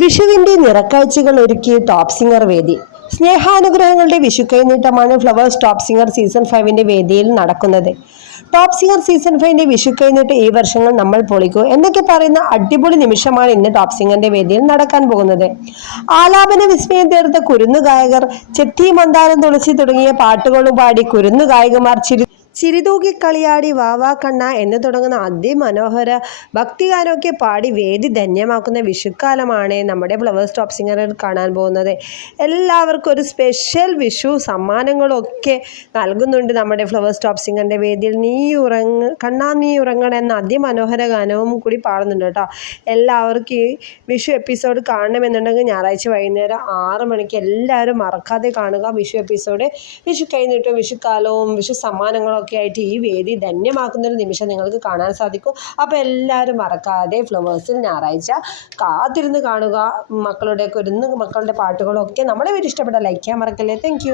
വിഷുവിന്റെ നിറക്കാഴ്ചകൾ ഒരുക്കി top singer വേദി. സ്നേഹാനുഗ്രഹങ്ങളുടെ വിഷു കൈനീട്ടമാണ് ഫ്ലവേഴ്സ് ടോപ്പ് സിംഗർ സീസൺ 5 വേദിയിൽ നടക്കുന്നത്. ടോപ്പ് സിംഗർ സീസൺ 5 വിഷു കൈനീട്ട് ഈ വർഷങ്ങൾ നമ്മൾ പൊളിക്കൂ എന്നൊക്കെ പറയുന്ന അടിപൊളി നിമിഷമാണ് ഇന്ന് ടോപ്പ് സിംഗറിന്റെ വേദിയിൽ നടക്കാൻ പോകുന്നത്. ആലാപന വിസ്മയം തീർത്ത കുരുന്നു ഗായകർ ചെത്തി മന്ദാരം തുളസി തുടങ്ങിയ പാട്ടുകളും പാടി കുരുന്നു ഗായകമാർ ചിരിതൂക്കി കളിയാടി വാവാ കണ്ണ എന്ന് തുടങ്ങുന്ന അതിമനോഹര ഭക്തിഗാനമൊക്കെ പാടി വേദി ധന്യമാക്കുന്ന വിഷുക്കാലമാണ് നമ്മുടെ ഫ്ലവേഴ്സ് ടോപ്പ് സിംഗറിൽ കാണാൻ പോകുന്നത്. എല്ലാവർക്കും ഒരു സ്പെഷ്യൽ വിഷു സമ്മാനങ്ങളൊക്കെ നൽകുന്നുണ്ട് നമ്മുടെ ഫ്ലവേഴ്സ് ടോപ്പ് സിംഗറിൻ്റെ വേദിയിൽ. കണ്ണാ നീ ഉറങ്ങണം എന്ന അതിമനോഹര ഗാനവും കൂടി പാടുന്നുണ്ട് കേട്ടോ. എല്ലാവർക്കും ഈ വിഷു എപ്പിസോഡ് കാണണമെന്നുണ്ടെങ്കിൽ ഞായറാഴ്ച വൈകുന്നേരം 6 മണിക്ക് എല്ലാവരും മറക്കാതെ കാണുക വിഷു എപ്പിസോഡ്. വിഷു കഴിഞ്ഞിട്ടും വിഷുക്കാലവും വിഷു സമ്മാനങ്ങളും ഒക്കെ ആയിട്ട് ഈ വേദി ധന്യമാക്കുന്നൊരു നിമിഷം നിങ്ങൾക്ക് കാണാൻ സാധിക്കും. അപ്പോൾ എല്ലാവരും മറക്കാതെ ഫ്ലവേഴ്സിൽ ഞായറാഴ്ച കാത്തിരുന്ന് കാണുക. മക്കളുടെ പാട്ടുകളൊക്കെ നമ്മുടെ വീട്ടിൽ ഇഷ്ടപ്പെട്ട ലൈക്ക് ചെയ്യാൻ മറക്കല്ലേ. താങ്ക്